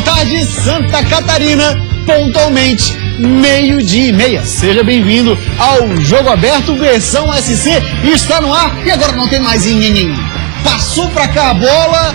boa tarde, Santa Catarina, pontualmente, 12:30. Seja bem-vindo ao Jogo Aberto, versão SC, está no ar e agora não tem mais ninguém. Passou pra cá a bola,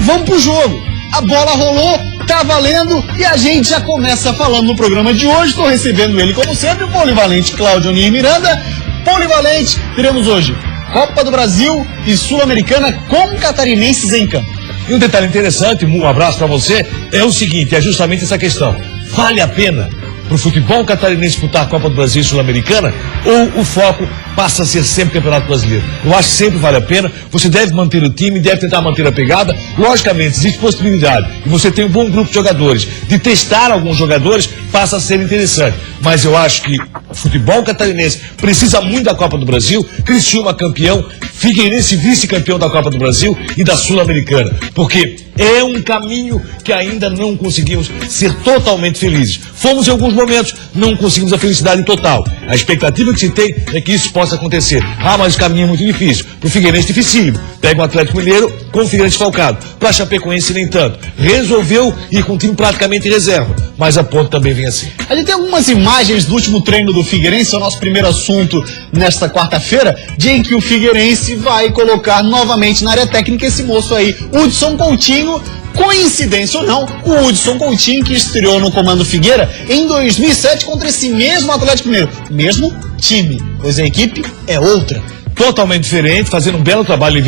vamos pro jogo. A bola rolou, tá valendo e a gente já começa falando no programa de hoje. Estou recebendo ele, como sempre, o polivalente Cláudio Onir Miranda. Polivalente, teremos hoje Copa do Brasil e Sul-Americana com catarinenses em campo. E um detalhe interessante, um abraço para você, é o seguinte, é justamente essa questão. Vale a pena para o futebol catarinense disputar a Copa do Brasil e Sul-Americana ou o foco passa a ser sempre Campeonato Brasileiro? Eu acho que sempre vale a pena, você deve manter o time, deve tentar manter a pegada. Logicamente, existe possibilidade, e você tem um bom grupo de jogadores, de testar alguns jogadores, passa a ser interessante. Mas eu acho que o futebol catarinense precisa muito da Copa do Brasil, Criciúma campeão, Figueirense vice-campeão da Copa do Brasil e da Sul-Americana, porque é um caminho que ainda não conseguimos ser totalmente felizes. Fomos em alguns momentos, não conseguimos a felicidade total. A expectativa que se tem é que isso possa acontecer. Ah, mas o caminho é muito difícil. Para o Figueirense, dificílimo. Pega o Atlético Mineiro com o Figueirense falcado. Para a Chapecoense, nem tanto. Resolveu ir com o time praticamente em reserva, mas a ponta também vem assim. A gente tem algumas imagens do último treino do Figueirense, é o nosso primeiro assunto nesta quarta-feira, dia em que o Figueirense vai colocar novamente na área técnica esse moço aí, Hudson Coutinho. Coincidência ou não, o Hudson Coutinho que estreou no comando Figueira em 2007 contra esse mesmo Atlético Mineiro, mesmo time, pois a equipe é outra. Totalmente diferente, fazendo um belo trabalho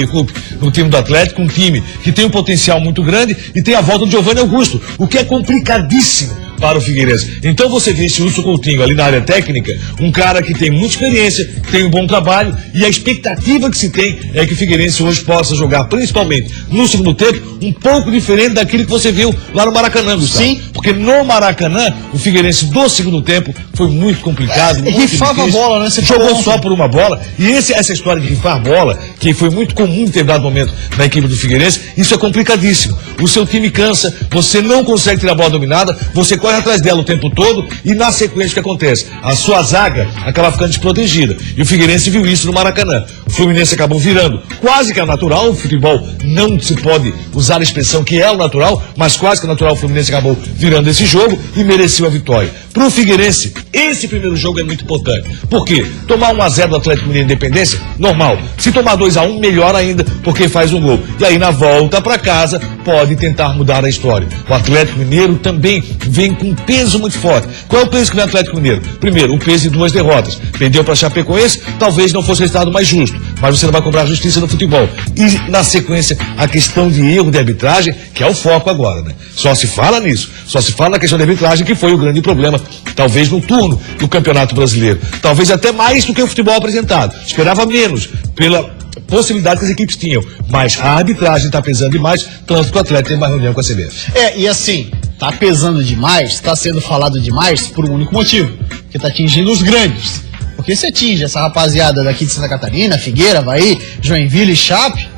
no time do Atlético, um time que tem um potencial muito grande e tem a volta do Giovanni Augusto, o que é complicadíssimo para o Figueirense. Então você vê esse Hudson Coutinho ali na área técnica, um cara que tem muita experiência, tem um bom trabalho e a expectativa que se tem é que o Figueirense hoje possa jogar, principalmente no segundo tempo, um pouco diferente daquilo que você viu lá no Maracanã, Gustavo. Sim. Porque no Maracanã, o Figueirense do segundo tempo foi muito complicado. Muito rifava difícil. A bola, né? Você jogou só por uma bola. E essa história de rifar bola, que foi muito comum em determinado momento na equipe do Figueirense, isso é complicadíssimo. O seu time cansa, você não consegue ter a bola dominada, você corre atrás dela o tempo todo e na sequência o que acontece? A sua zaga acaba ficando desprotegida. E o Figueirense viu isso no Maracanã. O Fluminense acabou virando. Quase que é natural, o futebol não se pode usar a expressão que é o natural, mas quase que é natural, o Fluminense acabou virando esse jogo e mereceu a vitória. Para o Figueirense, esse primeiro jogo é muito importante. Por quê? Tomar 1-0 do Atlético Mineiro Independência, normal. Se tomar 2-1, melhor ainda, porque faz um gol. E aí na volta para casa, pode tentar mudar a história. O Atlético Mineiro também vem com peso muito forte. Qual é o peso que vem o Atlético Mineiro? Primeiro, o peso de 2 derrotas. Perdeu para a Chapecoense, talvez não fosse o resultado mais justo, mas você não vai cobrar a justiça no futebol. E na sequência, a questão de erro de arbitragem, que é o foco agora, né? Só se fala nisso, só se fala na questão de arbitragem, que foi o grande problema, talvez no turno do Campeonato Brasileiro. Talvez até mais do que o futebol apresentado. Esperava menos pela possibilidade que as equipes tinham, mas a arbitragem está pesando demais, tanto que o Atlético tem uma reunião com a CBF. E assim, tá pesando demais, tá sendo falado demais por um único motivo, que tá atingindo os grandes. Porque se atinge essa rapaziada daqui de Santa Catarina, Figueira, Avaí, Joinville e Chape,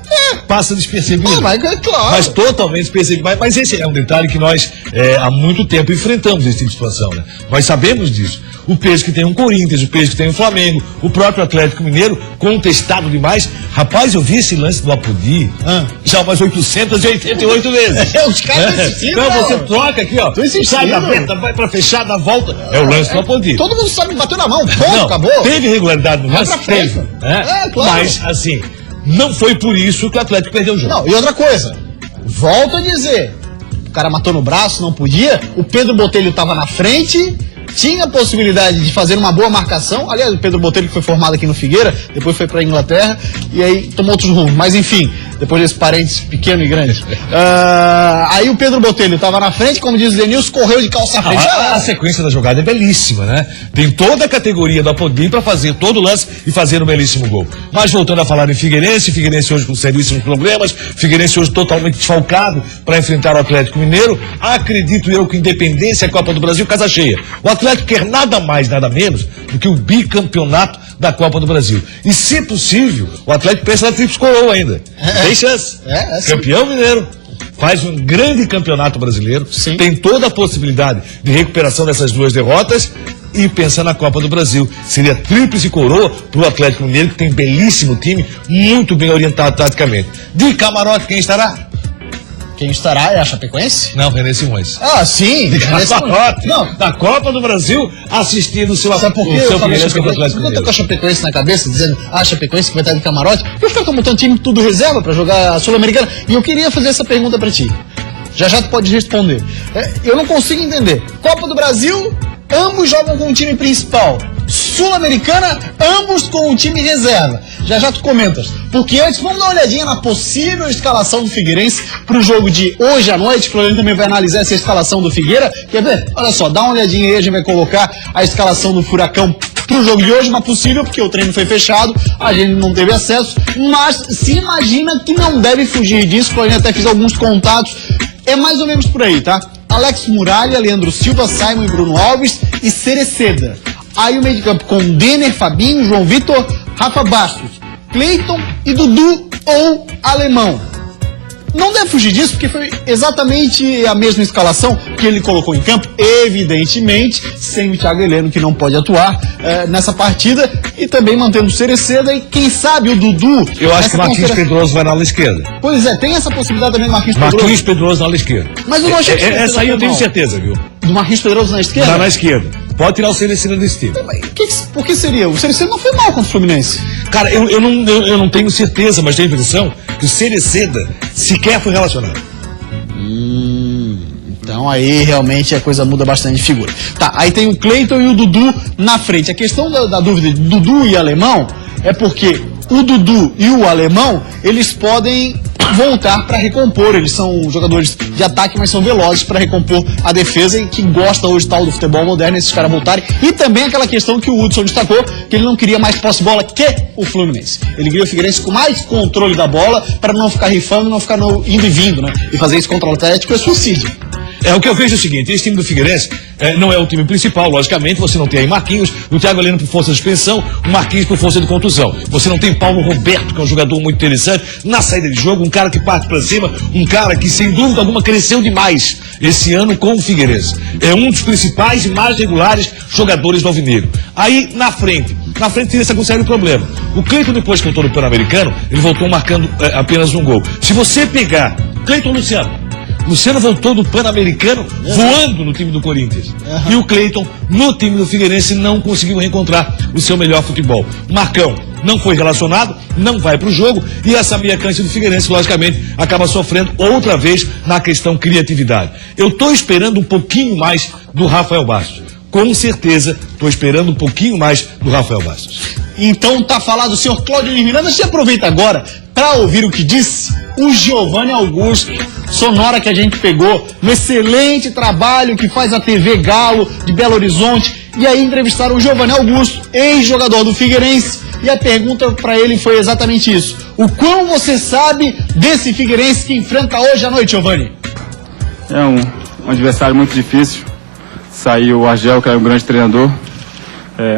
passa despercebido. Mas, claro. Mas totalmente despercebido. Mas esse é um detalhe que nós há muito tempo enfrentamos esse tipo de situação, né? Nós sabemos disso. O peso que tem um Corinthians, o peso que tem um Flamengo, o próprio Atlético Mineiro, contestado demais. Rapaz, eu vi esse lance do Apodi já umas 888 vezes. Os caras insistindo. Então você troca aqui, ó. Sai da meta, vai pra fechar, dá volta. É o lance do Apodi. Todo mundo sabe, bateu na mão, ponto, acabou. Teve irregularidade no lance? Teve. Claro. Mas, assim, não foi por isso que o Atlético perdeu o jogo. Não, e outra coisa, volto a dizer, o cara matou no braço, não podia, o Pedro Botelho estava na frente, tinha a possibilidade de fazer uma boa marcação. Aliás, o Pedro Botelho que foi formado aqui no Figueira, depois foi pra Inglaterra e aí tomou outros rumos, mas enfim, depois desse parênteses pequeno e grande. Aí o Pedro Botelho estava na frente, como diz o Denilson, correu de calça frente. A sequência da jogada é belíssima, né? Tem toda a categoria do Apodi para fazer todo o lance e fazer um belíssimo gol. Mas voltando a falar em Figueirense hoje com seríssimos problemas, Figueirense hoje totalmente desfalcado para enfrentar o Atlético Mineiro. Acredito eu que Independência, Copa do Brasil, casa cheia. O Atlético quer nada mais, nada menos do que o bicampeonato da Copa do Brasil. E, se possível, o Atlético pensa na tríplice coroa ainda. Tem chance. Campeão mineiro, faz um grande campeonato brasileiro, tem toda a possibilidade de recuperação dessas 2 derrotas e pensa na Copa do Brasil. Seria tríplice coroa para o Atlético Mineiro, que tem um belíssimo time, muito bem orientado taticamente. De camarote, quem estará? Quem estará é a Chapecoense? Não, René Simões. Ah, sim. Não, da Copa do Brasil, assistindo o seu Sabe por quê? Eu falei Figueirense contra o Atlético eu tô Mineiro. com a Chapecoense na cabeça, dizendo, a Chapecoense que vai estar de camarote, e os caras estão montando time tudo reserva pra jogar a Sul-Americana. E eu queria fazer essa pergunta pra ti. Já tu pode responder. Eu não consigo entender. Copa do Brasil, ambos jogam com o time principal. Sul-Americana, ambos com o time reserva. Já tu comentas. Porque antes, vamos dar uma olhadinha na possível escalação do Figueirense pro jogo de hoje à noite. O Floriano também vai analisar essa escalação do Figueira. Quer ver? Olha só, dá uma olhadinha aí, a gente vai colocar a escalação do Furacão pro jogo de hoje, mas possível, porque o treino foi fechado, a gente não teve acesso, mas se imagina que não deve fugir disso, porque a gente até fiz alguns contatos, é mais ou menos por aí, tá? Alex Muralha, Leandro Silva, Simon e Bruno Alves e Cereceda. Aí o meio de campo com Denner, Fabinho, João Vitor, Rafa Bastos, Cleiton e Dudu ou Alemão. Não deve fugir disso, porque foi exatamente a mesma escalação que ele colocou em campo, evidentemente, sem o Thiago Heleno, que não pode atuar nessa partida, e também mantendo o Cereceda e, quem sabe, o Dudu. Eu acho que o Marquinhos Pedroso vai na ala esquerda. Pois é, tem essa possibilidade também do Marquinhos Pedroso. Marquinhos Pedroso na ala esquerda. Mas eu não achei que essa aí eu tenho certeza, viu? Do Marquinhos Pedroso na esquerda? Na esquerda. Pode tirar o Cereceda desse time. Por que seria? O Cereceda não foi mal contra o Fluminense. Cara, eu não tenho certeza, mas tenho a impressão que o Cereceda sequer foi relacionado. Então aí realmente a coisa muda bastante de figura. Tá, aí tem o Cleiton e o Dudu na frente. A questão da dúvida de Dudu e Alemão é porque o Dudu e o Alemão, eles podem voltar para recompor. Eles são jogadores de ataque, mas são velozes para recompor a defesa e que gosta hoje tal do futebol moderno, esses caras voltarem. E também aquela questão que o Hudson destacou, que ele não queria mais posse de bola que o Fluminense. Ele queria o Figueirense com mais controle da bola para não ficar rifando, não ficar indo e vindo, né? E fazer isso contra o Atlético é suicídio. O que eu vejo é o seguinte, esse time do Figueirense não é o time principal, logicamente, você não tem aí Marquinhos, o Thiago Heleno por força de suspensão, o Marquinhos por força de contusão. Você não tem Paulo Roberto, que é um jogador muito interessante, na saída de jogo, um cara que parte pra cima, um cara que, sem dúvida alguma, cresceu demais esse ano com o Figueirense. É um dos principais e mais regulares jogadores do Alvinegro. Aí, na frente tem esse sério problema. O Cleiton, depois que voltou do Pan-Americano, ele voltou marcando apenas um gol. Se você pegar Cleiton Luciano voltou do Pan-Americano voando no time do Corinthians. E o Cleiton, no time do Figueirense, não conseguiu reencontrar o seu melhor futebol. Marcão não foi relacionado, não vai para o jogo, e essa meia cancha do Figueirense, logicamente, acaba sofrendo outra vez na questão criatividade. Eu estou esperando um pouquinho mais do Rafael Bastos. Com certeza, estou esperando um pouquinho mais do Rafael Bastos. Então tá falado o senhor Cláudio Miranda. Você aproveita agora para ouvir o que disse o Giovanni Augusto, sonora que a gente pegou no excelente trabalho que faz a TV Galo de Belo Horizonte. E aí entrevistaram o Giovanni Augusto, ex-jogador do Figueirense, e a pergunta para ele foi exatamente isso: o quão você sabe desse Figueirense que enfrenta hoje à noite, Giovanni? É um adversário muito difícil. Saiu o Argel, que era um grande treinador,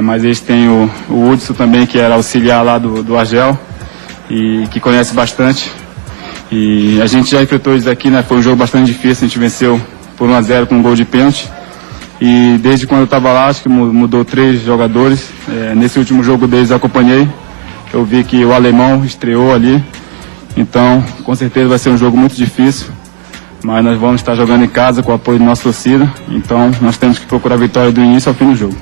mas eles têm o Hudson também, que era auxiliar lá do Argel, e que conhece bastante. E a gente já enfrentou eles aqui, né? Foi um jogo bastante difícil, a gente venceu por 1-0 com um gol de pênalti. E desde quando eu estava lá, acho que mudou 3 jogadores. Nesse último jogo deles eu acompanhei, eu vi que o Alemão estreou ali. Então, com certeza vai ser um jogo muito difícil. Mas nós vamos estar jogando em casa com o apoio da nossa torcida. Então, nós temos que procurar a vitória do início ao fim do jogo.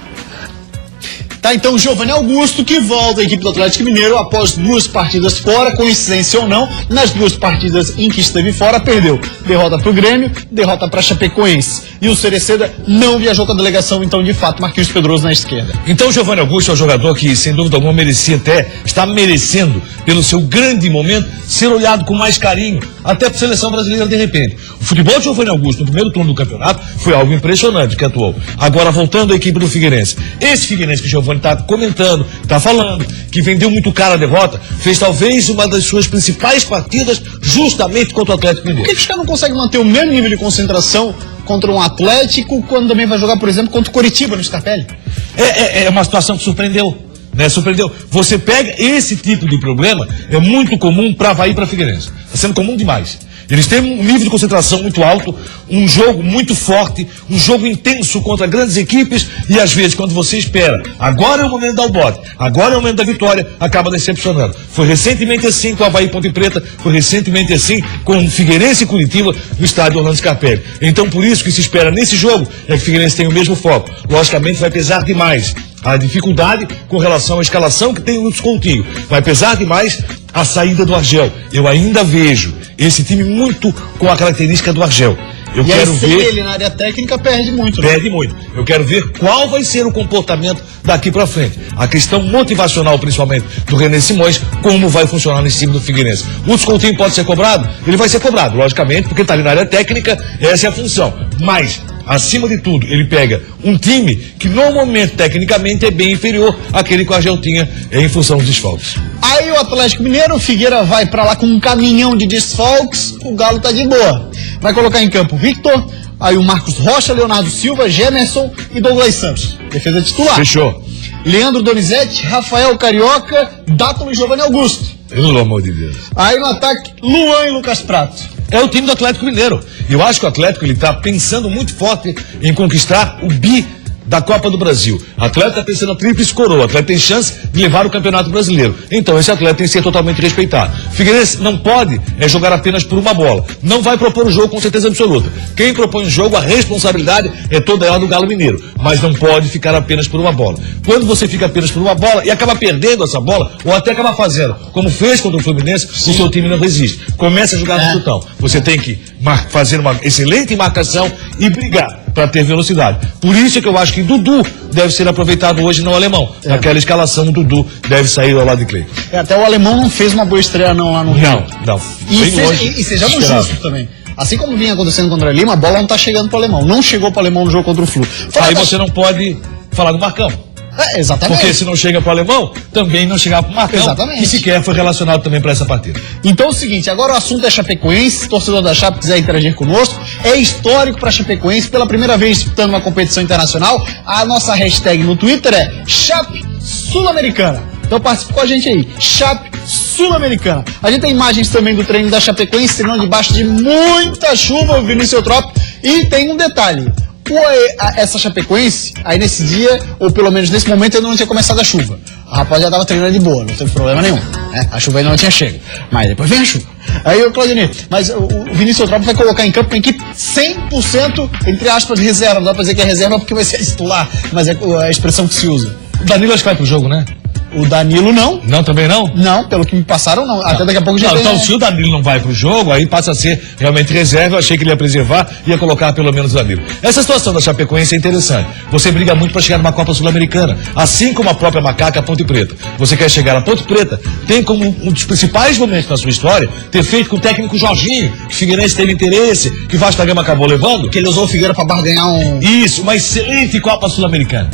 Tá, então, Giovanni Augusto, que volta à equipe do Atlético Mineiro após 2 partidas fora, coincidência ou não, nas 2 partidas em que esteve fora, perdeu. Derrota pro Grêmio, derrota pra Chapecoense. E o Cereceda não viajou com a delegação, então, de fato, Marquinhos Pedroso na esquerda. Então, o Giovanni Augusto é um jogador que, sem dúvida alguma, está merecendo, pelo seu grande momento, ser olhado com mais carinho, até para a seleção brasileira de repente. O futebol de Giovanni Augusto, no primeiro turno do campeonato, foi algo impressionante que atuou. Agora, voltando à equipe do Figueirense. Esse Figueirense que o Giovanni está comentando, está falando, que vendeu muito caro a derrota, fez talvez uma das suas principais partidas justamente contra o Atlético Mineiro. Por que os caras não conseguem manter o mesmo nível de concentração contra um Atlético quando também vai jogar, por exemplo, contra o Coritiba no Scarpelli? É uma situação que surpreendeu. né? Surpreendeu. Você pega esse tipo de problema, é muito comum para Avaí e para Figueirense. Está sendo comum demais. Eles têm um nível de concentração muito alto, um jogo muito forte, um jogo intenso contra grandes equipes e às vezes quando você espera, agora é o momento de dar o bote, agora é o momento da vitória, acaba decepcionando. Foi recentemente assim com o Avaí Ponte Preta, foi recentemente assim com o Figueirense e Curitiba no estádio Orlando Scarpelli. Então por isso que se espera nesse jogo é que o Figueirense tem o mesmo foco. Logicamente vai pesar demais a dificuldade com relação à escalação que tem o Hudson Coutinho. Vai pesar demais a saída do Argel. Eu ainda vejo esse time muito com a característica do Argel. Eu quero ver. Ele na área técnica perde muito. Perde muito. Eu quero ver qual vai ser o comportamento daqui para frente. A questão motivacional, principalmente, do René Simões, como vai funcionar nesse time do Figueirense. O Hudson Coutinho pode ser cobrado? Ele vai ser cobrado, logicamente, porque está ali na área técnica, essa é a função. Mas, acima de tudo, ele pega um time que, no momento, tecnicamente, é bem inferior àquele que o Argel tinha em função dos desfalques. Aí o Atlético Mineiro, o Figueira vai pra lá com um caminhão de desfalques, o Galo tá de boa. Vai colocar em campo Victor, aí o Marcos Rocha, Leonardo Silva, Gemerson e Douglas Santos. Defesa titular. Fechou. Leandro Donizete, Rafael Carioca, Dátulo e Giovanni Augusto. Pelo amor de Deus. Aí no ataque, Luan e Lucas Prato. É o time do Atlético Mineiro. Eu acho que o Atlético ele está pensando muito forte em conquistar o bi da Copa do Brasil. O atleta está pensando na tríplice coroa. O atleta tem chance de levar o Campeonato Brasileiro. Então esse atleta tem que ser totalmente respeitado. Figueirense não pode jogar apenas por uma bola. Não vai propor o jogo com certeza absoluta. Quem propõe o jogo, a responsabilidade é toda ela do Galo Mineiro. Mas não pode ficar apenas por uma bola. Quando você fica apenas por uma bola e acaba perdendo essa bola, ou até acaba fazendo, como fez contra o Fluminense, o seu time não resiste. Começa a jogar no chutão. Você tem que fazer uma excelente marcação e brigar para ter velocidade. Por isso é que eu acho que Dudu deve ser aproveitado hoje no Alemão. Naquela escalação, o Dudu deve sair ao lado de Cleiton. Até o Alemão não fez uma boa estreia não lá no Rio. Não. E sejamos justos também. Assim como vinha acontecendo contra a Lima, a bola não tá chegando pro Alemão. Não chegou pro Alemão no jogo contra o Flu. Aí você não pode falar do Marcão. Exatamente. Porque se não chega pro Alemão, também não chegar pro Marcão. Exatamente. Que sequer foi relacionado também para essa partida. Então é o seguinte, agora o assunto é Chapecoense, torcedor da Chape quiser interagir conosco, é histórico para Chapecoense, pela primeira vez disputando uma competição internacional, a nossa hashtag no Twitter é Chape Sul-Americana. Então participe com a gente aí, Chape Sul-Americana. A gente tem imagens também do treino da Chapecoense, treinando debaixo de muita chuva, o Vinícius Eutrópio, e tem um detalhe. Essa Chapecoense, aí nesse dia, ou pelo menos nesse momento, ainda não tinha começado a chuva. A rapaziada tava treinando de boa, não teve problema nenhum. Né? A chuva ainda não tinha chego. Mas depois vem a chuva. Aí o Claudinei, mas o Vinícius Eutrópio vai colocar em campo uma equipe 100%, entre aspas, de reserva. Não dá pra dizer que é reserva porque vai ser titular, mas é a expressão que se usa. O Danilo acho que vai pro jogo, né? O Danilo não. Não, também não? Não, pelo que me passaram, não. Até daqui a pouco já tem... Então, se o Danilo não vai pro jogo, aí passa a ser realmente reserva. Eu achei que ele ia preservar e ia colocar pelo menos o Danilo. Essa situação da Chapecoense é interessante. Você briga muito para chegar numa Copa Sul-Americana, assim como a própria Macaca, a Ponte Preta. Você quer chegar na Ponte Preta, tem como um dos principais momentos na sua história ter feito com o técnico Jorginho, que o Figueirense teve interesse, que o Vasco da Gama acabou levando. Que ele usou o Figueira para barganhar um... Isso, uma excelente Copa Sul-Americana.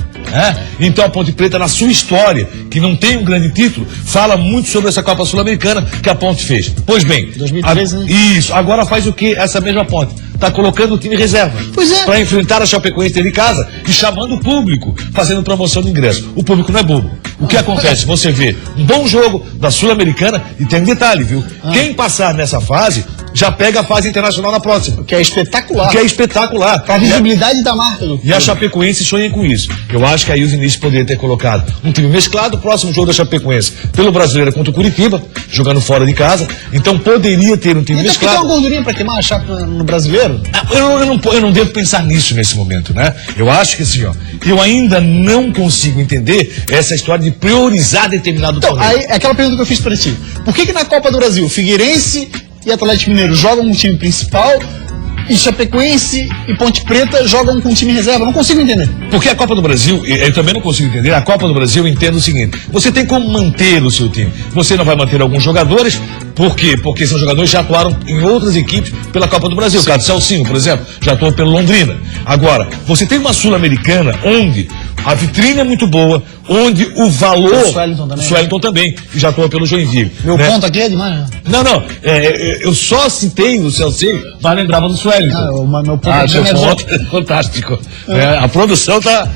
Então a Ponte Preta, na sua história, que não tem um grande título, fala muito sobre essa Copa Sul-Americana que a Ponte fez. Pois bem, 2013, né? Isso, agora faz o que essa mesma Ponte? Está colocando o time reserva. Pois é. Para enfrentar a Chapecoense dentro de casa e chamando o público, fazendo promoção de ingresso. O público não é bobo. O que acontece? Você vê um bom jogo da Sul-Americana e tem um detalhe, viu? Quem passar nessa fase já pega a fase internacional na próxima. Que é espetacular. Que é espetacular. A visibilidade da marca. E a Chapecoense sonha com isso. Eu acho que aí o Vinícius poderia ter colocado um time mesclado, próximo jogo da Chapecoense pelo Brasileiro contra o Curitiba, jogando fora de casa. Então poderia ter um time mesclado. Tem uma gordurinha pra queimar a Chape no Brasileiro? Eu não devo pensar nisso nesse momento, né? Eu acho que assim, ó, eu ainda não consigo entender essa história de priorizar determinado torneio. Então, aí é aquela pergunta que eu fiz pra ti. Por que na Copa do Brasil, Figueirense e Atlético Mineiro jogam um time principal e Chapecoense e Ponte Preta jogam com um time reserva? Eu não consigo entender. Porque a Copa do Brasil, eu também não consigo entender, a Copa do Brasil eu entendo o seguinte, você tem como manter o seu time. Você não vai manter alguns jogadores, por quê? Porque são jogadores que já atuaram em outras equipes pela Copa do Brasil. O caso do Celcinho, por exemplo, já atuou pelo Londrina. Agora, você tem uma Sul-Americana onde A vitrine é muito boa, onde o valor... O Suelton também, que já atua pelo Joinville. Meu ponto aqui é demais, né? Não, eu só citei o Celcinho, mas lembrava do Suelton. Meu ponto aqui é ponto fantástico. A produção tá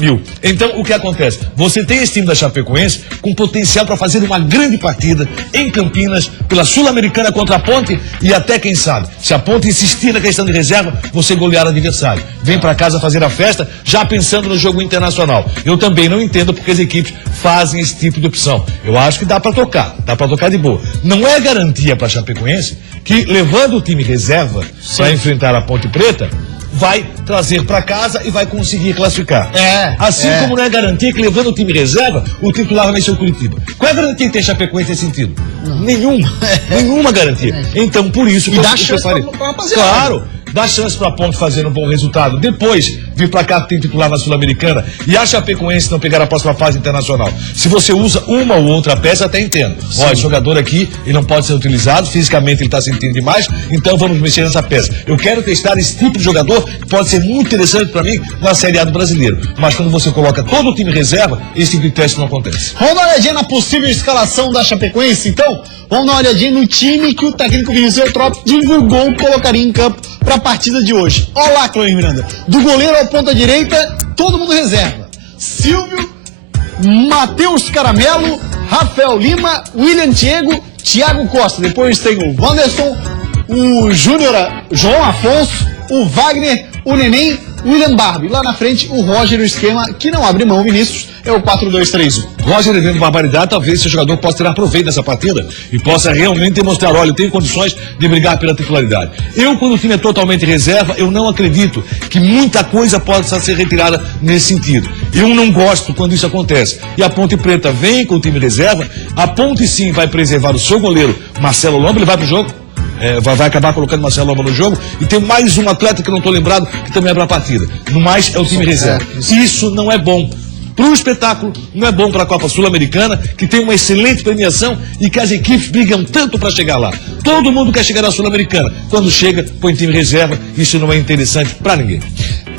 mil. Então, o que acontece? Você tem esse time da Chapecoense com potencial para fazer uma grande partida em Campinas, pela Sul-Americana contra a Ponte, e até, quem sabe, se a Ponte insistir na questão de reserva, você golear o adversário. Vem para casa fazer a festa, já pensando no jogo internacional. Eu também não entendo porque as equipes fazem esse tipo de opção. Eu acho que dá para tocar de boa. Não é garantia para a Chapecoense que, levando o time reserva para enfrentar a Ponte Preta, vai trazer para casa e vai conseguir classificar. Assim como não é garantia que, levando o time reserva, o titular vai vencer o Curitiba. Qual é a garantia que tem a Chapecoense nesse sentido? Nenhuma garantia. Então, por isso que dá chance pra rapaziada. Claro, dá chance para a Ponte fazer um bom resultado. Depois, vir para cá que tem titular na Sul-Americana e a Chapecoense não pegar a próxima fase internacional. Se você usa uma ou outra peça, até entendo. Ó, esse jogador aqui, ele não pode ser utilizado, fisicamente ele está sentindo demais, então vamos mexer nessa peça. Eu quero testar esse tipo de jogador que pode ser muito interessante para mim na Série A do Brasileiro. Mas quando você coloca todo o time reserva, esse tipo de teste não acontece. Vamos dar uma olhadinha na possível escalação da Chapecoense, então? Vamos dar uma olhadinha no time que o técnico Vinícius Eutrópio divulgou que colocaria em campo para a partida de hoje. Olá, Clóvis Miranda. Do goleiro ao ponta direita, todo mundo reserva. Silvio, Matheus Caramelo, Rafael Lima, William Diego, Thiago Costa. Depois tem o Wanderson, o Júnior, João Afonso, o Wagner, o Neném, William Barbie. Lá na frente, o Roger, o esquema que não abre mão, Vinícius, é o 4-2-3-1. Roger devendo barbaridade, talvez esse jogador possa tirar proveito dessa partida e possa realmente demonstrar, olha, eu tenho condições de brigar pela titularidade. Eu, quando o time é totalmente reserva, eu não acredito que muita coisa possa ser retirada nesse sentido. Eu não gosto quando isso acontece. E a Ponte Preta vem com o time reserva, a Ponte sim vai preservar o seu goleiro, Marcelo Lomba, ele vai pro jogo. Vai acabar colocando Marcelo Lomba no jogo, e tem mais um atleta que não estou lembrado, que também é para a partida. No mais, é o time reserva. Isso não é bom para o espetáculo, não é bom para a Copa Sul-Americana, que tem uma excelente premiação e que as equipes brigam tanto para chegar lá. Todo mundo quer chegar na Sul-Americana. Quando chega, põe time reserva, isso não é interessante para ninguém.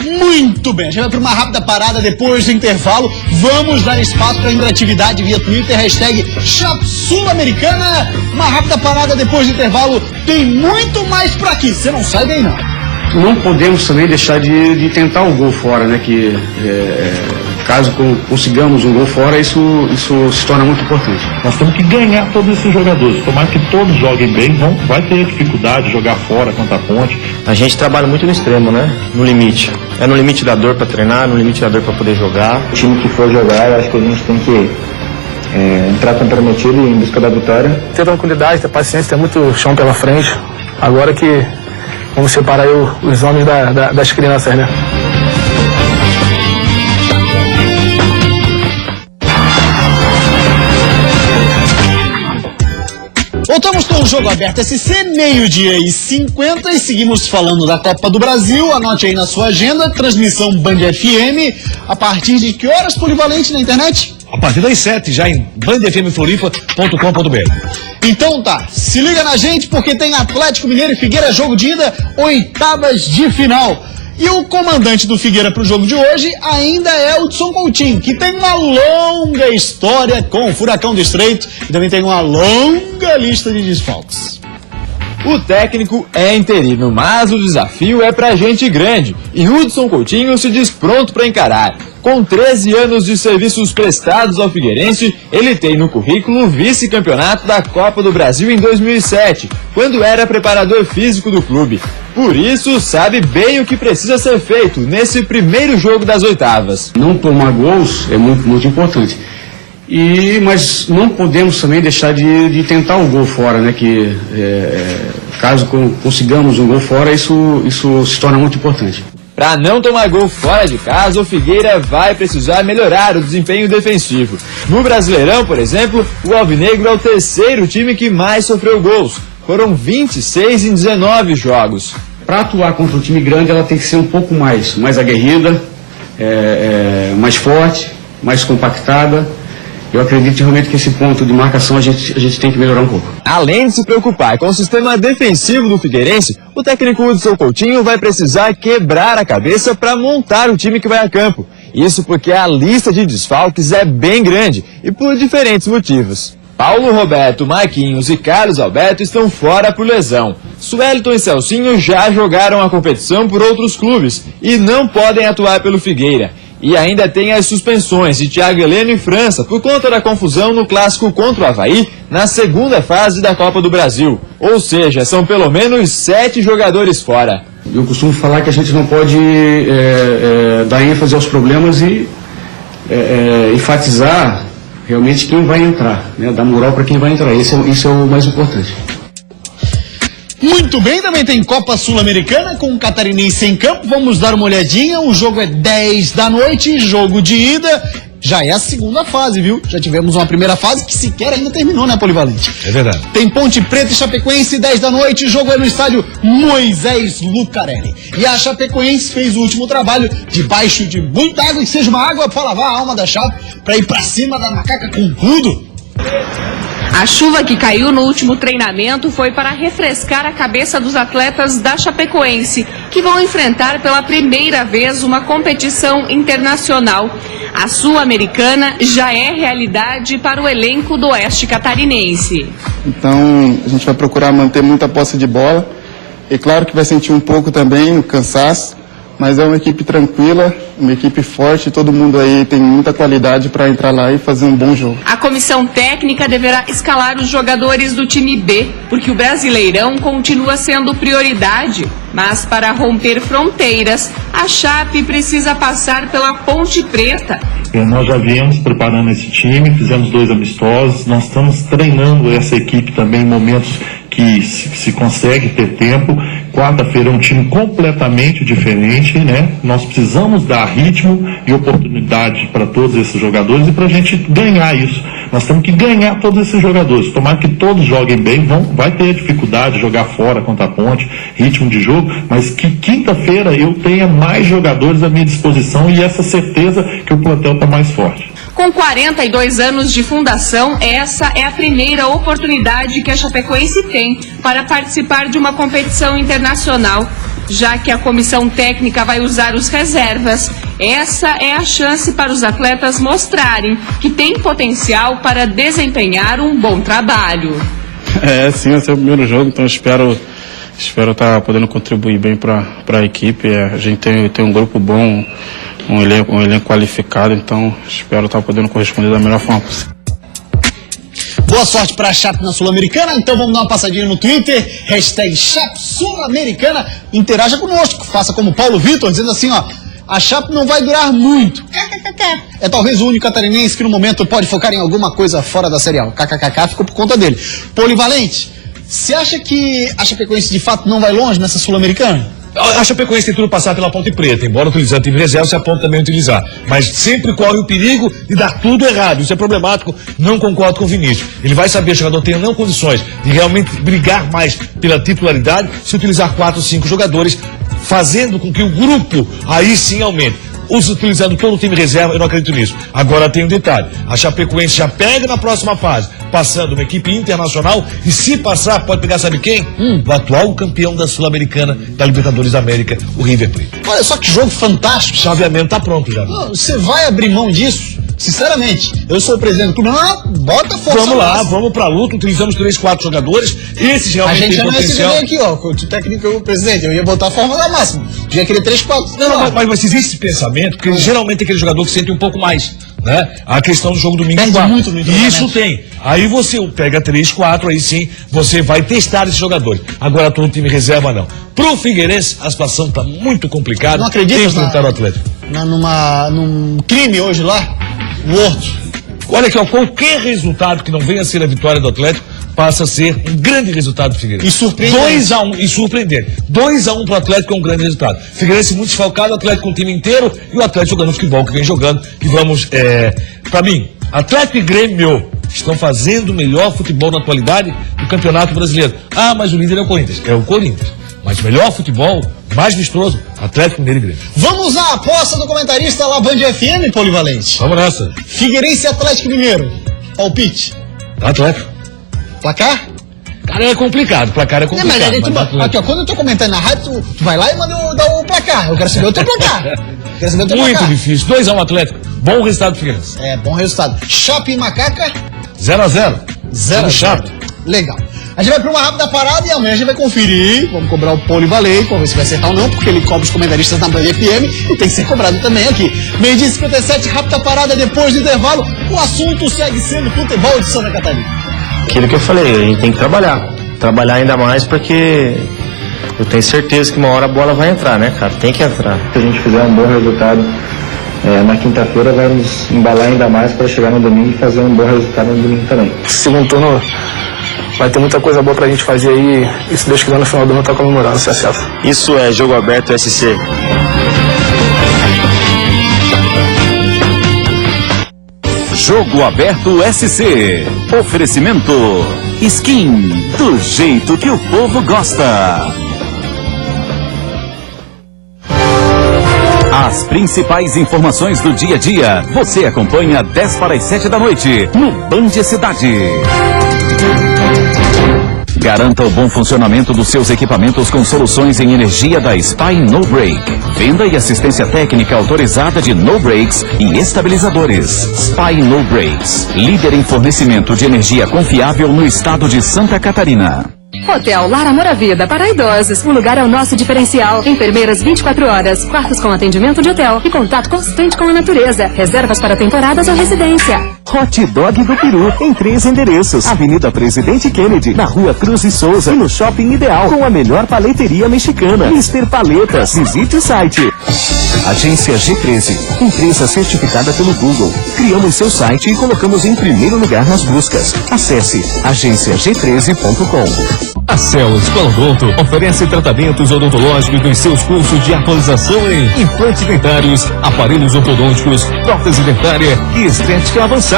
Muito bem, a gente vai para uma rápida parada depois do intervalo. Vamos dar espaço para interatividade via Twitter, hashtag #Sul-Americana. Uma rápida parada depois do intervalo. Tem muito mais por aqui, você não sai daí não. Não podemos também deixar de tentar o gol fora, né? Que caso consigamos um gol fora, isso se torna muito importante. Nós temos que ganhar todos esses jogadores. Tomara que todos joguem bem, vai ter dificuldade de jogar fora contra a Ponte. A gente trabalha muito no extremo, né? No limite. É no limite da dor para treinar, no limite da dor para poder jogar. O time que for jogar, eu acho que a gente tem que entrar comprometido em busca da vitória. Ter tranquilidade, ter paciência, ter muito chão pela frente. Agora que vamos separar aí os homens das crianças, né? Voltamos com o Jogo Aberto SC, 12h50, e seguimos falando da Copa do Brasil. Anote aí na sua agenda, transmissão Band FM, a partir de que horas, Polivalente, na internet? A partir das 7, já em bandfmfloripa.com.br. Então tá, se liga na gente porque tem Atlético Mineiro e Figueira, jogo de ida, oitavas de final. E o comandante do Figueira para o jogo de hoje ainda é o Hudson Coutinho, que tem uma longa história com o Furacão do Estreito e também tem uma longa lista de desfalques. O técnico é interino, mas o desafio é pra gente grande e Hudson Coutinho se diz pronto para encarar. Com 13 anos de serviços prestados ao Figueirense, ele tem no currículo o vice-campeonato da Copa do Brasil em 2007, quando era preparador físico do clube. Por isso, sabe bem o que precisa ser feito nesse primeiro jogo das oitavas. Não tomar gols é muito importante. Mas não podemos também deixar de tentar o gol fora, né? Que caso consigamos um gol fora, isso se torna muito importante. Para não tomar gol fora de casa, o Figueira vai precisar melhorar o desempenho defensivo. No Brasileirão, por exemplo, o Alvinegro é o terceiro time que mais sofreu gols. Foram 26 em 19 jogos. Para atuar contra um time grande, ela tem que ser um pouco mais aguerrida, mais forte, mais compactada. Eu acredito realmente que esse ponto de marcação a gente tem que melhorar um pouco. Além de se preocupar com o sistema defensivo do Figueirense, o técnico Hudson Coutinho vai precisar quebrar a cabeça para montar o time que vai a campo. Isso porque a lista de desfalques é bem grande e por diferentes motivos. Paulo Roberto, Marquinhos e Carlos Alberto estão fora por lesão. Suelton e Celcinho já jogaram a competição por outros clubes e não podem atuar pelo Figueira. E ainda tem as suspensões de Thiago Heleno e França por conta da confusão no clássico contra o Avaí na segunda fase da Copa do Brasil. Ou seja, são pelo menos 7 jogadores fora. Eu costumo falar que a gente não pode dar ênfase aos problemas e enfatizar realmente quem vai entrar, né? Dar moral para quem vai entrar. Isso é o mais importante. Muito bem, também tem Copa Sul-Americana com o Catarinense em campo. Vamos dar uma olhadinha. O jogo é 10 da noite, jogo de ida. Já é a segunda fase, viu? Já tivemos uma primeira fase que sequer ainda terminou, né, Polivalente? É verdade. Tem Ponte Preta e Chapecoense, 10 da noite. O jogo é no estádio Moisés Lucarelli. E a Chapecoense fez o último trabalho debaixo de muita água, que seja uma água para lavar a alma da Chape, para ir para cima da macaca com tudo. A chuva que caiu no último treinamento foi para refrescar a cabeça dos atletas da Chapecoense, que vão enfrentar pela primeira vez uma competição internacional. A Sul-Americana já é realidade para o elenco do Oeste Catarinense. Então, a gente vai procurar manter muita posse de bola. É claro que vai sentir um pouco também o cansaço, mas é uma equipe tranquila, uma equipe forte, todo mundo aí tem muita qualidade para entrar lá e fazer um bom jogo. A comissão técnica deverá escalar os jogadores do time B, porque o Brasileirão continua sendo prioridade. Mas para romper fronteiras, a Chape precisa passar pela Ponte Preta. Nós já viemos preparando esse time, fizemos 2 amistosos, nós estamos treinando essa equipe também em momentos que se consegue ter tempo. Quarta-feira é um time completamente diferente, né? Nós precisamos dar ritmo e oportunidade para todos esses jogadores e para a gente ganhar isso. Nós temos que ganhar todos esses jogadores. Tomara que todos joguem bem, vai ter dificuldade de jogar fora contra a Ponte, ritmo de jogo, mas que quinta-feira eu tenha mais jogadores à minha disposição e essa certeza que o plantel está mais forte. Com 42 anos de fundação, essa é a primeira oportunidade que a Chapecoense tem para participar de uma competição internacional. Já que a comissão técnica vai usar os reservas, essa é a chance para os atletas mostrarem que têm potencial para desempenhar um bom trabalho. Sim, esse é o primeiro jogo, então espero estar podendo contribuir bem para a equipe. A gente tem um grupo bom, um elenco qualificado, então espero estar podendo corresponder da melhor forma possível. Boa sorte para a Chape na Sul-Americana. Então vamos dar uma passadinha no Twitter, #Chape Sul-Americana. Interaja conosco, faça como Paulo Vitor, dizendo assim, ó: a Chape não vai durar muito. É talvez o único catarinense que no momento pode focar em alguma coisa fora da Série A. O KKKK ficou por conta dele. Polivalente, você acha que a Chapecoense de fato não vai longe nessa Sul-Americana? A Chapecoense tem tudo passar pela Ponte Preta, embora utilizando time reserva, se a Ponte também utilizar. Mas sempre corre o perigo de dar tudo errado. Isso é problemático, não concordo com o Vinícius. Ele vai saber, o jogador tem não condições de realmente brigar mais pela titularidade se utilizar 4 ou 5 jogadores, fazendo com que o grupo aí sim aumente. Utilizando todo o time reserva, eu não acredito nisso. Agora tem um detalhe: a Chapecoense já pega na próxima fase, passando uma equipe internacional, e se passar, pode pegar, sabe quem? O atual campeão da Sul-Americana, da Libertadores da América, o River Plate. Olha só que jogo fantástico. O chaveamento tá pronto já. Não, você vai abrir mão disso? Sinceramente, eu sou o presidente do clube. Não, bota força. Vamos lá, vamos pra luta, utilizamos 3, 4 jogadores. Esses realmente têm potencial. A gente já não ia se aqui, ó, o técnico e o presidente. Eu ia botar a fórmula máxima. Já ia querer 3, 4. Não, mas existe esse pensamento, porque geralmente é aquele jogador que sente um pouco mais, né? A questão do jogo domingo. Perde muito no isso tem. Aí você pega 3, 4, aí sim, você vai testar esses jogadores. Agora todo time reserva não. Pro Figueirense, a situação tá muito complicada. Não acredito em enfrentar o Atlético. Num crime hoje lá, o Horto. Olha aqui, ó, qualquer resultado que não venha a ser a vitória do Atlético passa a ser um grande resultado do Figueirense. E surpreendente. 2-1, e surpreendente. 2-1 pro Atlético é um grande resultado. Figueirense muito desfalcado, o Atlético com o time inteiro e o Atlético jogando futebol que vem jogando. E vamos, pra mim, Atlético e Grêmio estão fazendo o melhor futebol na atualidade do Campeonato Brasileiro. Ah, mas o líder é o Corinthians. É o Corinthians. Mas melhor futebol, mais vistoso, Atlético Mineiro e Grêmio. Vamos à aposta do comentarista lá, Band FM, Polivalente. Vamos nessa. Figueirense e Atlético Mineiro. Palpite. Atlético. Placar? Cara, é complicado, placar é complicado. Mas aqui, ó, quando eu tô comentando na rádio, tu vai lá e manda dar o placar. Eu quero saber o teu placar. Muito difícil. 2-1 Atlético. Bom resultado do Figueirense. É, bom resultado. Chape e Macaca? 0-0. 0-0. Chape. Legal. A gente vai pra uma rápida parada e amanhã a gente vai conferir. Vamos cobrar o polivalente, vamos ver se vai acertar ou não, porque ele cobra os comentaristas na Band FM e tem que ser cobrado também aqui. 12h57, rápida parada depois do intervalo. O assunto segue sendo futebol de Santa Catarina. Aquilo que eu falei, a gente tem que trabalhar. Trabalhar ainda mais porque eu tenho certeza que uma hora a bola vai entrar, né, cara? Tem que entrar. Se a gente fizer um bom resultado na quinta-feira, vai nos embalar ainda mais para chegar no domingo e fazer um bom resultado no domingo também. Segundo turno vai ter muita coisa boa pra gente fazer aí. E se Deus quiser, no final do ano tá comemorando esse acesso. Isso é Jogo Aberto SC. Jogo Aberto SC. Oferecimento Skin, do jeito que o povo gosta. As principais informações do dia a dia, você acompanha 10 para as 7 da noite, no Band Cidade. Garanta o bom funcionamento dos seus equipamentos com soluções em energia da Spy No Break. Venda e assistência técnica autorizada de no breaks e estabilizadores. Spy No Breaks, líder em fornecimento de energia confiável no estado de Santa Catarina. Hotel Lar Amor à Vida para idosos. O lugar é o nosso diferencial. Enfermeiras 24 horas, quartos com atendimento de hotel e contato constante com a natureza. Reservas para temporadas ou residência. Hot Dog do Peru, em 3 endereços. Avenida Presidente Kennedy, na Rua Cruz e Souza e no Shopping Ideal, com a melhor paleteria mexicana. Mr. Paletas, visite o site. Agência G13, empresa certificada pelo Google. Criamos seu site e colocamos em primeiro lugar nas buscas. Acesse agenciag13.com. A Cell Escola Odonto oferece tratamentos odontológicos nos seus cursos de atualização em implantes dentários, aparelhos ortodônticos, prótese dentária e estética avançada.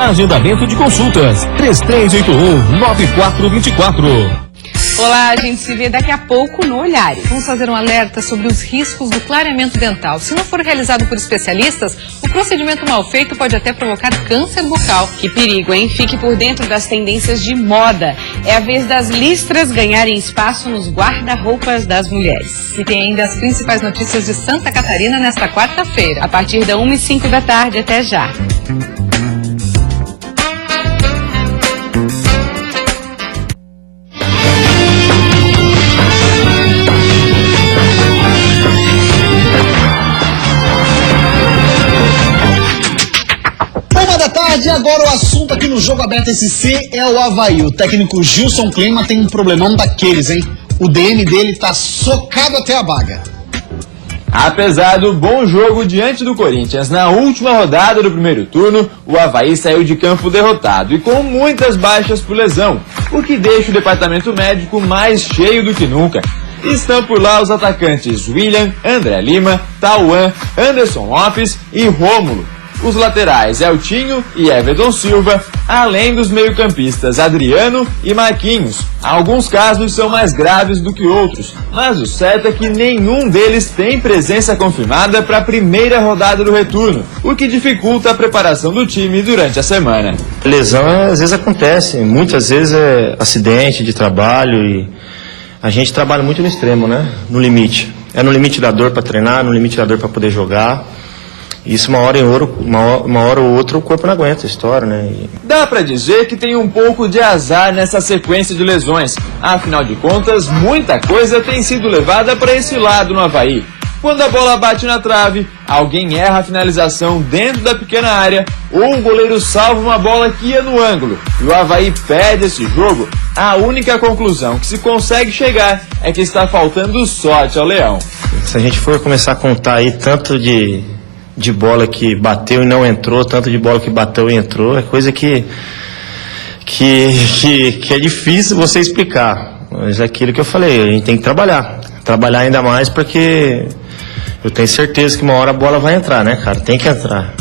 Agendamento de consultas 3381-9424. Olá, a gente se vê daqui a pouco no Olhares. Vamos fazer um alerta sobre os riscos do clareamento dental. Se não for realizado por especialistas, o procedimento mal feito pode até provocar câncer bucal. Que perigo, hein? Fique por dentro das tendências de moda. É a vez das listras ganharem espaço nos guarda-roupas das mulheres. E tem ainda as principais notícias de Santa Catarina nesta quarta-feira, a partir da 1h05 da tarde. Até já. E agora o assunto aqui no Jogo Aberto SC é o Avaí. O técnico Gilson Kleima tem um problemão daqueles, hein? O DM dele tá socado até a baga. Apesar do bom jogo diante do Corinthians na última rodada do primeiro turno, o Avaí saiu de campo derrotado e com muitas baixas por lesão, o que deixa o departamento médico mais cheio do que nunca. Estão por lá os atacantes William, André Lima, Tauan, Anderson Lopes e Rômulo. Os laterais Eltinho e Everton Silva, além dos meio-campistas Adriano e Marquinhos. Alguns casos são mais graves do que outros, mas o certo é que nenhum deles tem presença confirmada para a primeira rodada do retorno, o que dificulta a preparação do time durante a semana. Lesão às vezes acontece, muitas vezes é acidente de trabalho e a gente trabalha muito no extremo, né? No limite. É no limite da dor para treinar, no limite da dor para poder jogar. Isso uma hora ou outra o corpo não aguenta a história, né? Dá pra dizer que tem um pouco de azar nessa sequência de lesões. Afinal de contas, muita coisa tem sido levada para esse lado no Avaí. Quando a bola bate na trave, alguém erra a finalização dentro da pequena área, ou o goleiro salva uma bola que ia no ângulo, e o Avaí perde esse jogo, a única conclusão que se consegue chegar é que está faltando sorte ao Leão. Se a gente for começar a contar aí tanto de bola que bateu e não entrou, tanto de bola que bateu e entrou, é coisa que é difícil você explicar. Mas é aquilo que eu falei, a gente tem que trabalhar ainda mais porque eu tenho certeza que uma hora a bola vai entrar, né, cara? Tem que entrar.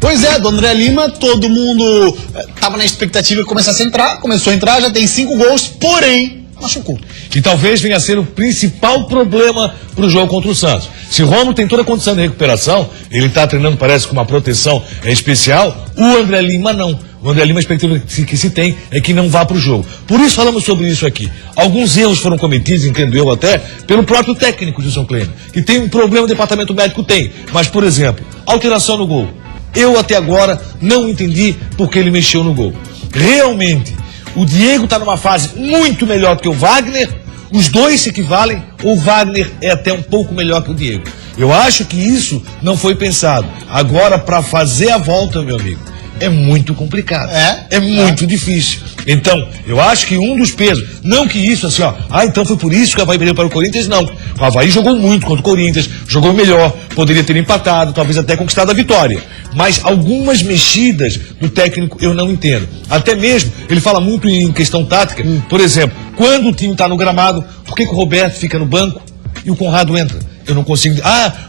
Pois é, do André Lima, todo mundo tava na expectativa que começasse a entrar, começou a entrar, já tem 5 gols, porém machucou. E talvez venha a ser o principal problema para o jogo contra o Santos. Se o Romulo tem toda a condição de recuperação, ele está treinando, parece, com uma proteção especial, o André Lima não. O André Lima, a expectativa que se tem é que não vá para o jogo. Por isso falamos sobre isso aqui. Alguns erros foram cometidos, entendo eu até, pelo próprio técnico Gilson Kleina, que tem um problema, o departamento médico tem. Mas, por exemplo, alteração no gol. Eu até agora não entendi por que ele mexeu no gol. Realmente, o Diego está numa fase muito melhor que o Wagner, os dois se equivalem, o Wagner é até um pouco melhor que o Diego. Eu acho que isso não foi pensado. Agora, para fazer a volta, meu amigo, é muito complicado. É muito difícil. Então, eu acho que um dos pesos, não que isso assim, ó, então foi por isso que o Avaí perdeu para o Corinthians, não. O Avaí jogou muito contra o Corinthians, jogou melhor, poderia ter empatado, talvez até conquistado a vitória. Mas algumas mexidas do técnico eu não entendo. Até mesmo, ele fala muito em questão tática. Por exemplo, quando o time está no gramado, por que o Roberto fica no banco e o Conrado entra? Eu não consigo...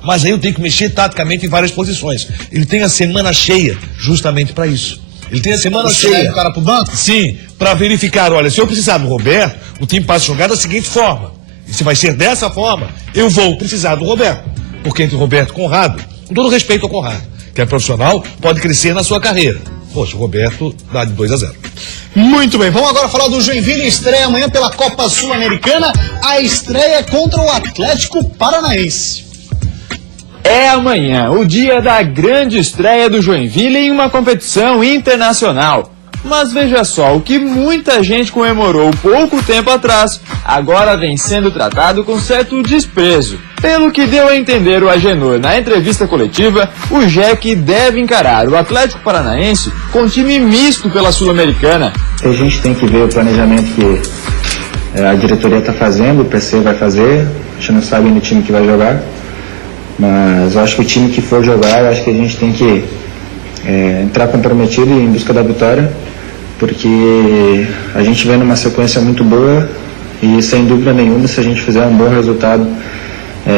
mas aí eu tenho que mexer taticamente em várias posições. Ele tem a semana cheia justamente para isso. Ele tem a semana cheia. O cara pro banco? Sim, para verificar, olha, se eu precisar do Roberto, o time passa a jogar da seguinte forma. E se vai ser dessa forma, eu vou precisar do Roberto. Porque entre o Roberto e o Conrado, com todo respeito ao Conrado, que é profissional, pode crescer na sua carreira. Poxa, o Roberto dá de 2-0. Muito bem, vamos agora falar do Joinville, estreia amanhã pela Copa Sul-Americana, a estreia contra o Atlético Paranaense. É amanhã, o dia da grande estreia do Joinville em uma competição internacional. Mas veja só, o que muita gente comemorou pouco tempo atrás, agora vem sendo tratado com certo desprezo. Pelo que deu a entender o Agenor na entrevista coletiva, o Jack deve encarar o Atlético Paranaense com time misto pela Sul-Americana. A gente tem que ver o planejamento que a diretoria está fazendo, o PC vai fazer, a gente não sabe ainda o time que vai jogar, mas eu acho que o time que for jogar, eu acho que a gente tem que entrar comprometido em busca da vitória, porque a gente vem numa sequência muito boa e sem dúvida nenhuma, se a gente fizer um bom resultado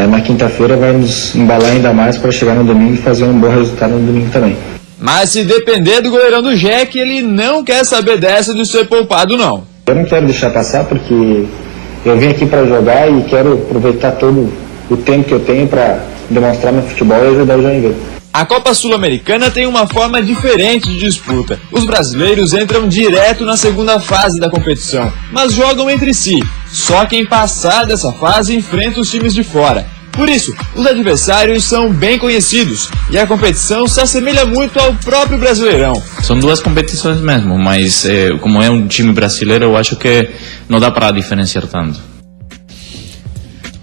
na quinta-feira, vai nos embalar ainda mais para chegar no domingo e fazer um bom resultado no domingo também. Mas se depender do goleirão do Jack, ele não quer saber dessa de ser poupado não. Eu não quero deixar passar porque eu vim aqui para jogar e quero aproveitar todo o tempo que eu tenho para demonstrar meu futebol e ajudar o Joinville. A Copa Sul-Americana tem uma forma diferente de disputa. Os brasileiros entram direto na segunda fase da competição, mas jogam entre si. Só quem passar dessa fase enfrenta os times de fora. Por isso, os adversários são bem conhecidos e a competição se assemelha muito ao próprio Brasileirão. São duas competições mesmo, mas como é um time brasileiro, eu acho que não dá para diferenciar tanto.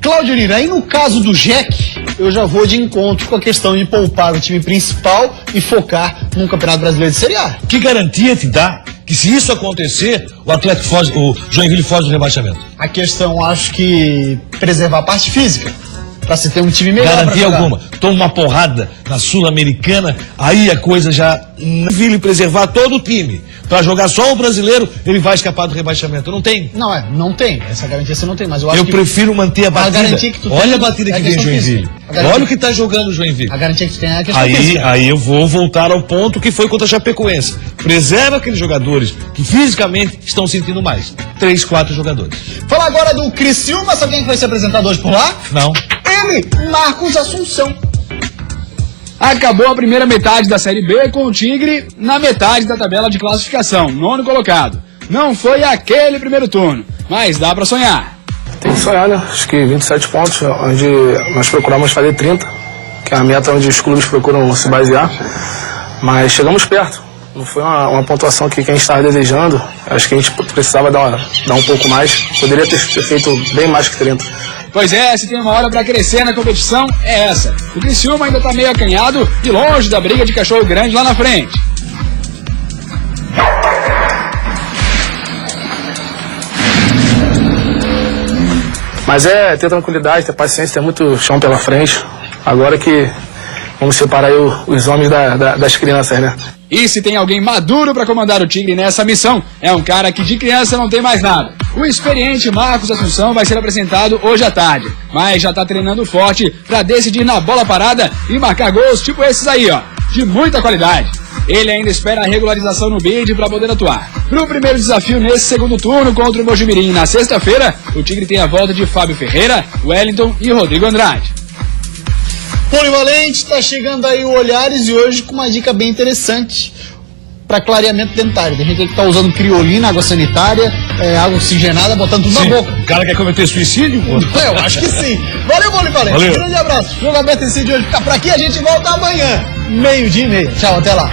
Cláudio Lira, aí no caso do Jack, eu já vou de encontro com a questão de poupar o time principal e focar num Campeonato Brasileiro de Série A. Que garantia te dá que se isso acontecer, o Joinville foge do rebaixamento? A questão, acho que preservar a parte física, para se ter um time melhor. Garantia alguma. Toma uma porrada na Sul-Americana, aí a coisa já... Joinville preservar todo o time. Para jogar só o brasileiro, ele vai escapar do rebaixamento. Não tem. Não tem. Essa garantia você não tem, mas eu acho eu prefiro manter a batida. A garantia que tu olha tem, a batida que vem Joinville. Olha o que está jogando o Joinville. A garantia que tu tem é a questão física. Aí eu vou voltar ao ponto que foi contra a Chapecoense. Preserva aqueles jogadores que fisicamente estão sentindo mais. 3, 4 jogadores. Fala agora do Criciúma. Sabe quem vai ser apresentado hoje por lá? Não. Ele, Marcos Assunção. Acabou a primeira metade da Série B com o Tigre na metade da tabela de classificação, 9º colocado. Não foi aquele primeiro turno, mas dá pra sonhar. Tem que sonhar, né? Acho que 27 pontos, onde nós procuramos fazer 30, que é a meta onde os clubes procuram se basear. Mas chegamos perto. Não foi uma pontuação que a gente estava desejando. Acho que a gente precisava dar um pouco mais. Poderia ter feito bem mais que 30. Pois é, se tem uma hora pra crescer na competição, é essa. O Criciúma ainda tá meio acanhado e longe da briga de cachorro grande lá na frente. Mas é ter tranquilidade, ter paciência, ter muito chão pela frente. Agora que vamos separar aí os homens das crianças, né? E se tem alguém maduro para comandar o Tigre nessa missão, é um cara que de criança não tem mais nada. O experiente Marcos Assunção vai ser apresentado hoje à tarde, mas já tá treinando forte para decidir na bola parada e marcar gols tipo esses aí, ó, de muita qualidade. Ele ainda espera a regularização no bid para poder atuar. Pro primeiro desafio nesse segundo turno contra o Mojimirim na sexta-feira, o Tigre tem a volta de Fábio Ferreira, Wellington e Rodrigo Andrade. Polivalente, tá chegando aí o Olhares e hoje com uma dica bem interessante para clareamento dentário. Tem gente que tá usando criolina, água sanitária, água oxigenada, botando tudo Sim. na boca. O cara quer cometer suicídio, pô? Eu acho que sim. Valeu, Bolivalente. Valeu. Grande abraço. Jogo Aberto esse de hoje fica por aqui. A gente volta amanhã, 12:30. Tchau, até lá.